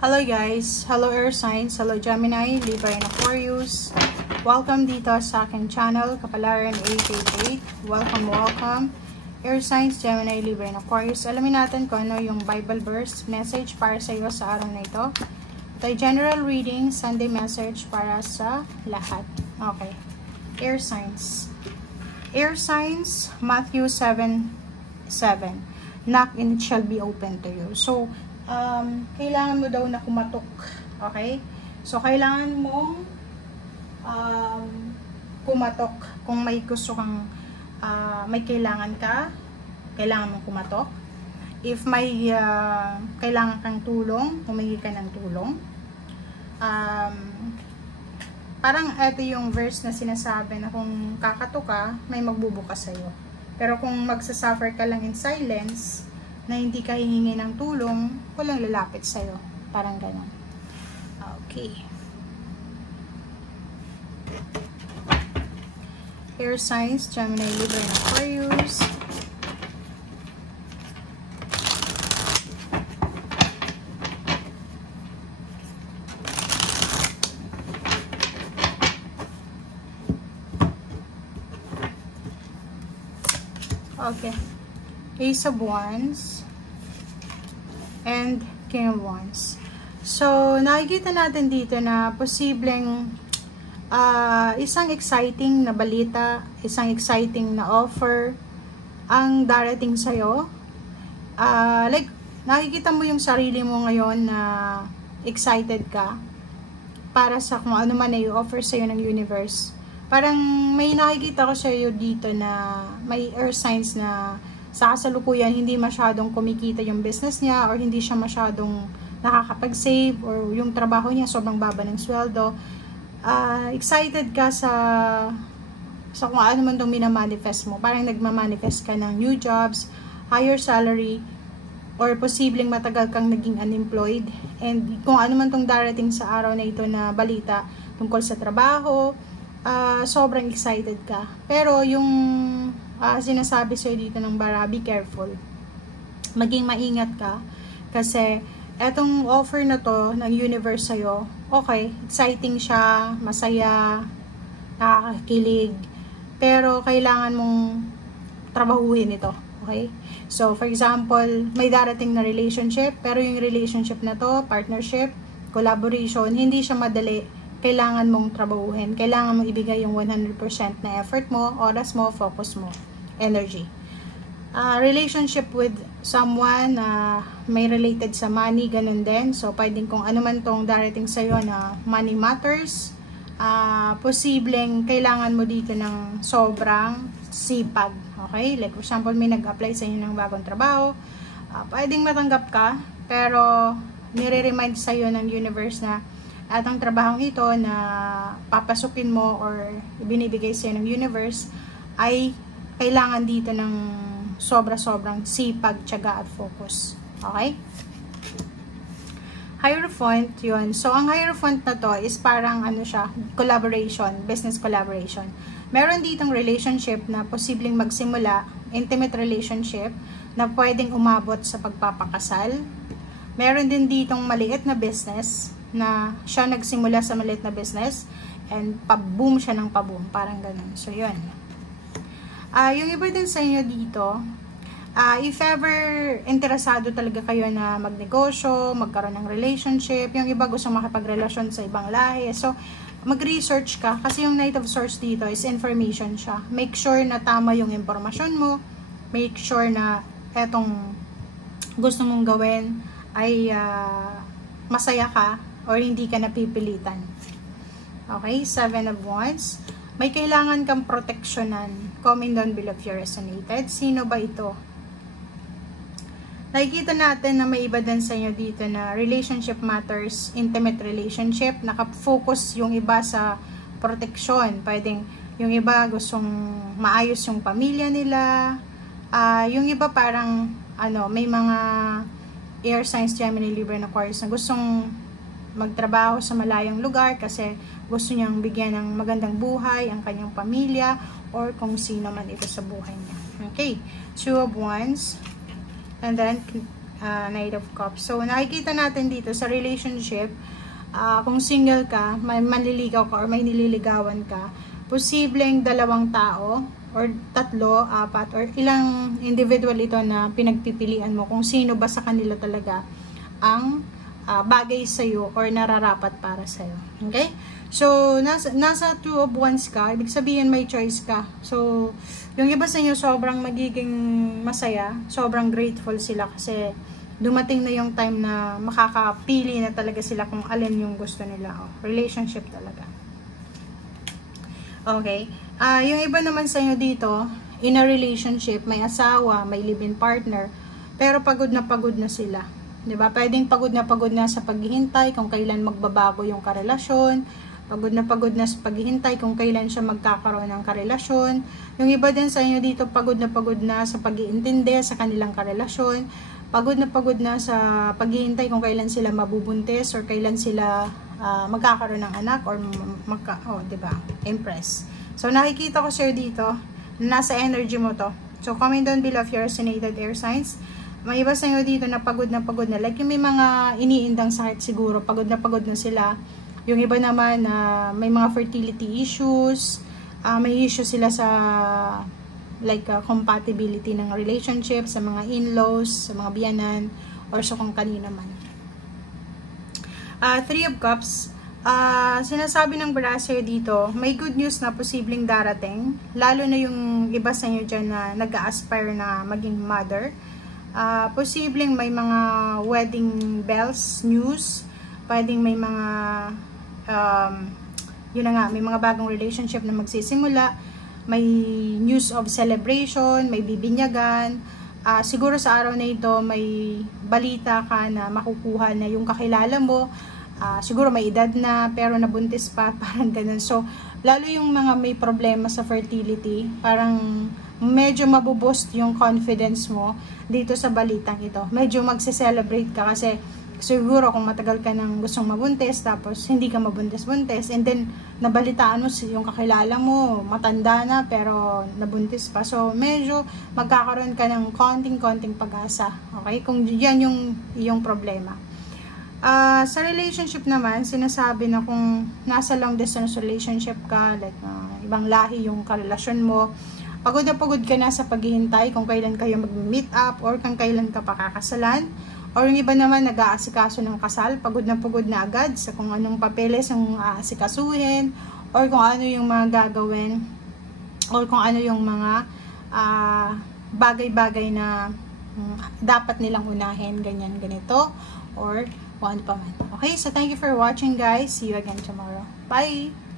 Hello guys! Hello Air Signs! Hello Gemini, Libra and Aquarius! Welcome dito sa aking channel, Kapalaran 888. Welcome! Air Signs, Gemini, Libra and Aquarius. Alamin natin kung ano yung Bible verse message para sa iyo sa araw na ito. Ito ay general reading, Sunday message para sa lahat. Okay. Air Signs. Air Signs, Matthew 7:7. Knock and it shall be open to you. So, kailangan mo daw na kumatok. Okay? So, kailangan mong kumatok. Kung may gusto kang, may kailangan ka, kailangan mong kumatok. If may kailangan kang tulong, humingi ka ng tulong. Parang ito yung verse na sinasabi na kung kakatok ka, may magbubukas sa'yo. Pero kung magsasuffer ka lang in silence, na hindi ka hihingi ng tulong, walang lalapit sa'yo. Parang gano'n. Okay. Air Signs, Gemini, Libra, and Aquarius. Okay. Ace of Wands and King of Wands. So, nakikita natin dito na posibleng isang exciting na balita, isang exciting na offer ang darating sa'yo. Like, nakikita mo yung sarili mo ngayon na excited ka para sa kung ano man ay offer sa'yo ng universe. Parang may nakikita ko sa'yo dito na may air signs na sa kasalukuyan hindi masyadong kumikita yung business niya or hindi siya masyadong nakakapag-save or yung trabaho niya sobrang baba ng sweldo. Excited ka sa kung ano man itong minamanifest mo. Parang nagmamanifest ka ng new jobs, higher salary, or posibleng matagal kang naging unemployed. And kung ano man itong darating sa araw na ito na balita tungkol sa trabaho, sobrang excited ka. Pero yung sinasabi sa'yo dito ng bara, be careful. Maging maingat ka. Kasi, etong offer na to ng universe sa'yo, okay, exciting siya, masaya, nakakakilig, pero kailangan mong trabahuhin ito. Okay? So, for example, may darating na relationship, pero yung relationship na to, partnership, collaboration, hindi siya madali. Kailangan mong trabahuhin. Kailangan mong ibigay yung 100% na effort mo, oras mo, focus mo, energy. Relationship with someone na may related sa money, ganun din. So, pwedeng kung ano man tong darating sa'yo na money matters, posibleng kailangan mo dito ng sobrang sipag. Okay? Like, for example, may nag-apply sa inyo ng bagong trabaho. Pwedeng matanggap ka, pero nire-remind sa'yo ng universe na at ang trabahong ito na papasukin mo or binibigay sa'yo ng universe ay kailangan dito ng sobra-sobrang sipag, tiyaga at focus. Okay? Hierophant, yun. So, ang Hierophant na to is parang ano siya, collaboration, business collaboration. Meron ditong relationship na posibleng magsimula, intimate relationship, na pwedeng umabot sa pagpapakasal. Meron din ditong maliit na business, na siya nagsimula sa maliit na business and pa-boom siya ng pa-boom. Parang ganun. So, yun. Yung iba din sa inyo dito, if ever interesado talaga kayo na magnegosyo, magkaroon ng relationship, yung iba gusto makipagrelasyon sa ibang lahi. So, mag-research ka kasi yung Knight of Swords dito is information siya. Make sure na tama yung impormasyon mo. Make sure na etong gusto mong gawin ay masaya ka or hindi ka napipilitan. Okay, 7 of Wands. May kailangan kang proteksyonan. Comment down below if you resonated. Sino ba ito? Nakikita natin na may iba din sa inyo dito na relationship matters, intimate relationship. Nakafocus yung iba sa proteksyon. Pwedeng yung iba gustong maayos yung pamilya nila. Yung iba parang may mga air signs, Gemini, Libra, and Aquarius na gustong magtrabaho sa malayong lugar kasi gusto niyang bigyan ng magandang buhay ang kanyang pamilya or kung sino man ito sa buhay niya. Okay, 2 of Wands and then Knight of Cups. So, nakikita natin dito sa relationship, kung single ka, may manliligaw ka or may nililigawan ka, posibleng 2 tao or 3, 4, or ilang individual ito na pinagpipilian mo kung sino ba sa kanila talaga ang bagay sa'yo or nararapat para sa'yo. Okay? So, nasa 2 of Wands ka, ibig sabihin may choice ka. So, yung iba sa inyo sobrang magiging masaya, sobrang grateful sila kasi dumating na yung time na makakapili na talaga sila kung alin yung gusto nila. Relationship talaga. Okay? Yung iba naman sa inyo dito, in a relationship, may asawa, may live-in partner, pero pagod na sila. Diba? Pwedeng pagod na sa paghihintay kung kailan magbabago yung karelasyon, pagod na sa paghihintay kung kailan siya magkakaroon ng karelasyon. Yung iba din sa inyo dito, pagod na sa pag-iintindi sa kanilang karelasyon, pagod na sa paghihintay kung kailan sila mabubuntis or kailan sila magkakaroon ng anak or diba? Impress. So, nakikita ko sir dito, nasa energy mo to. So, comment down below if you're resonated air signs. May iba sa inyo dito na pagod na. Like yung may mga iniindang sakit siguro, pagod na sila. Yung iba naman may mga fertility issues, may issue sila sa like compatibility ng relationship, sa mga in-laws, sa mga biyanan, or sa kung kanina man. 3 of Cups, sinasabi ng brasser dito, may good news na posibleng darating, lalo na yung iba sa inyo dyan na nag-aspire na maging mother. Posibleng may mga wedding bells, news, pwedeng may mga yun na nga, may mga bagong relationship na magsisimula, may news of celebration, may bibinyagan, siguro sa araw na ito may balita ka na makukuha na yung kakilala mo, siguro may edad na pero nabuntis pa, parang ganun. So, lalo yung mga may problema sa fertility, parang medyo mabuboost yung confidence mo dito sa balitang ito. Medyo magse-celebrate ka kasi siguro kung matagal ka nang gustong mabuntis tapos hindi ka mabuntis-buntis and then nabalitaan mo yung kakilala mo matanda na pero nabuntis pa, so medyo magkakaroon ka ng konting pag-asa. Okay, kung yan yung problema. Sa relationship naman, sinasabi na kung nasa long distance relationship ka, like ibang lahi yung karelasyon mo, pagod ka na sa paghihintay kung kailan kayo mag-meet up or kung kailan ka pakakasalan. Or yung iba naman nag-aasikaso ng kasal, pagod na agad sa kung anong papeles yung aasikasuhin, or kung ano yung mga gagawin, or kung ano yung mga bagay-bagay na dapat nilang unahin, ganito, or kung ano pa man. Okay, so thank you for watching guys. See you again tomorrow. Bye!